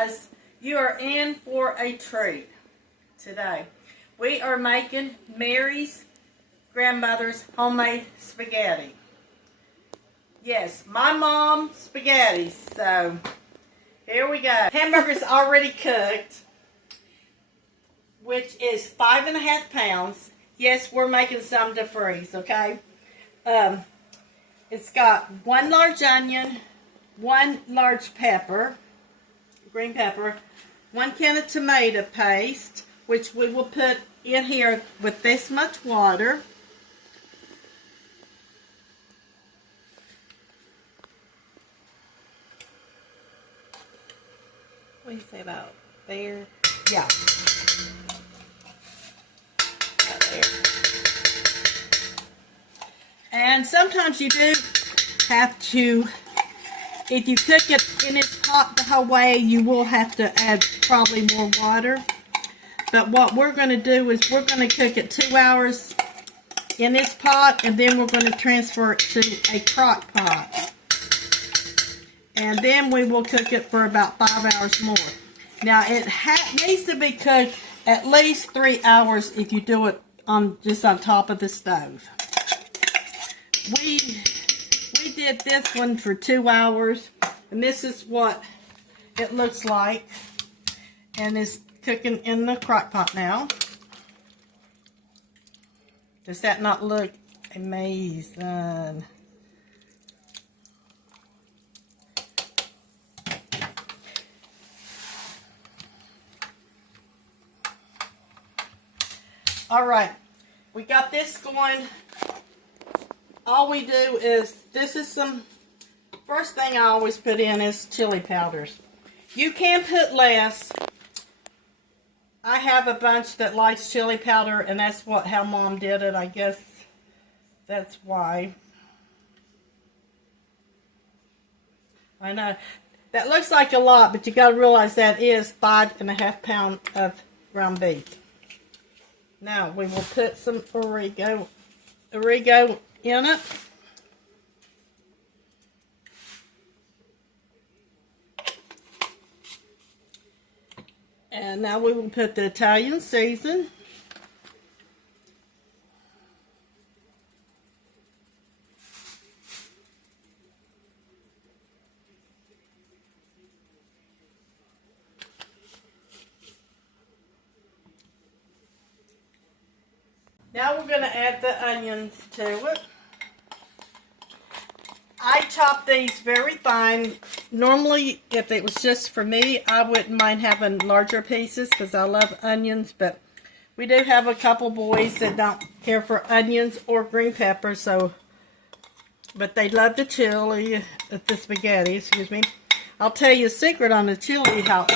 guys, you are in for a treat today. We are making Mary's grandmother's homemade spaghetti. Yes, my mom's spaghetti. So here we go. Hamburger's already cooked, which is 5.5 pounds. Yes, we're making some to freeze, okay? It's got 1 large onion, 1 large pepper, green pepper, 1 can of tomato paste, which we will put in here with this much water. What do you say about there? Yeah. About there. And sometimes you do have to, if you cook it in its pot the whole way, you will have to add probably more water. But what we're going to do is we're going to cook it 2 hours in this pot, and then we're going to transfer it to a crock pot. And then we will cook it for about 5 hours more. Now it needs to be cooked at least 3 hours if you do it just on top of the stove. We did this one for 2 hours, and this is what it looks like, and it's cooking in the crock pot now. Does that not look amazing? All right, we got this going. All we do is, first thing I always put in is chili powders. You can put less. I have a bunch that likes chili powder, and that's how Mom did it. I guess that's why. I know. That looks like a lot, but you got to realize that is 5.5 pounds of ground beef. Now we will put some Oreo in it. And now we will put the Italian season. Now we're going to add the onions to it. I chop these very fine. Normally, if it was just for me, I wouldn't mind having larger pieces because I love onions, but we do have a couple boys that don't care for onions or green peppers, but they love the chili, the spaghetti, excuse me. I'll tell you a secret on the chili house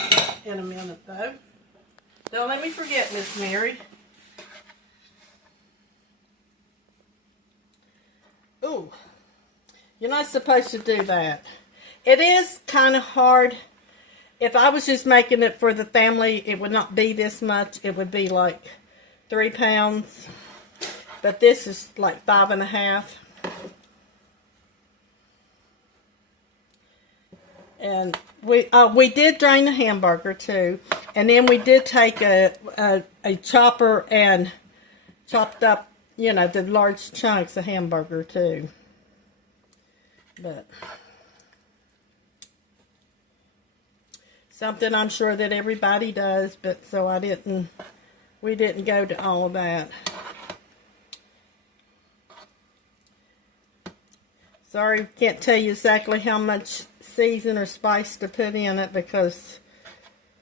in a minute, though. Don't let me forget, Miss Mary. Ooh. You're not supposed to do that. It is kind of hard. If I was just making it for the family, it would not be this much. It would be like 3 pounds. But this is like 5.5. And we did drain the hamburger too. And then we did take a chopper and chopped up, the large chunks of hamburger too. But something I'm sure that everybody does, but so we didn't go to all of that. Sorry, can't tell you exactly how much season or spice to put in it because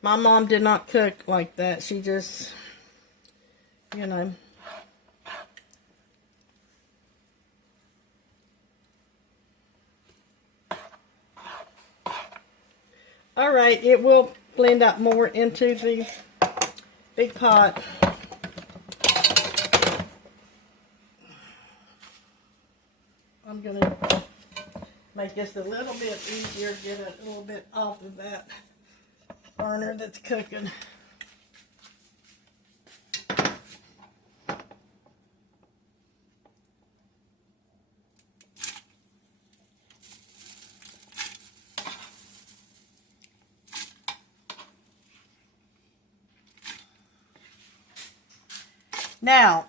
my mom did not cook like that. She just, Alright, it will blend up more into the big pot. I'm going to make this a little bit easier, get it a little bit off of that burner that's cooking. Now,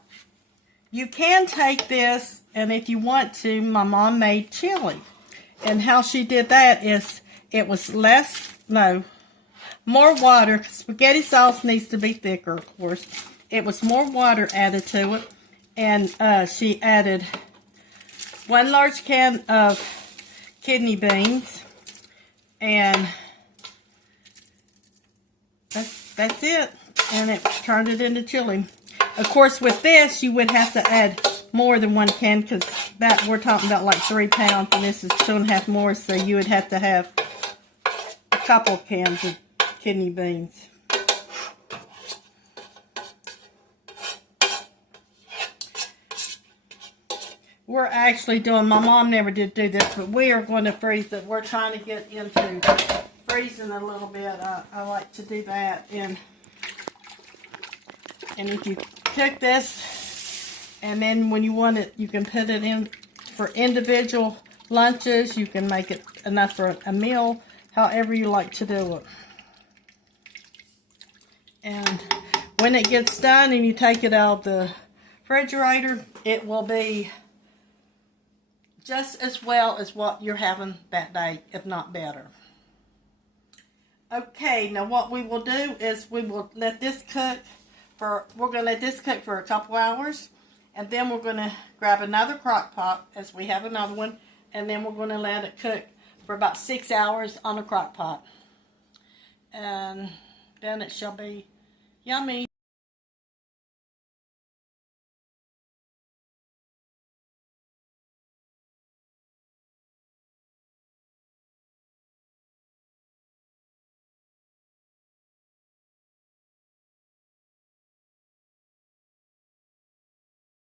you can take this, and if you want to, my mom made chili. And how she did that is, it was more water. Spaghetti sauce needs to be thicker, of course. It was more water added to it. And she added 1 large can of kidney beans. And that's it. And it turned it into chili. Of course, with this, you would have to add more than 1 can, because that we're talking about like 3 pounds, and this is 2.5 more, so you would have to have a couple cans of kidney beans. We're actually doing, my mom never did do this, but we are going to freeze it. We're trying to get into freezing a little bit. I like to do that. And if you cook this, and then when you want it, you can put it in for individual lunches. You can make it enough for a meal, however you like to do it. And when it gets done and you take it out of the refrigerator, it will be just as well as what you're having that day, if not better. Okay, now what we will do is we will let this cook for, we're going to let this cook for a couple hours, and then we're going to grab another crock pot, as we have another one, and then we're going to let it cook for about 6 hours on a crock pot. And then it shall be yummy.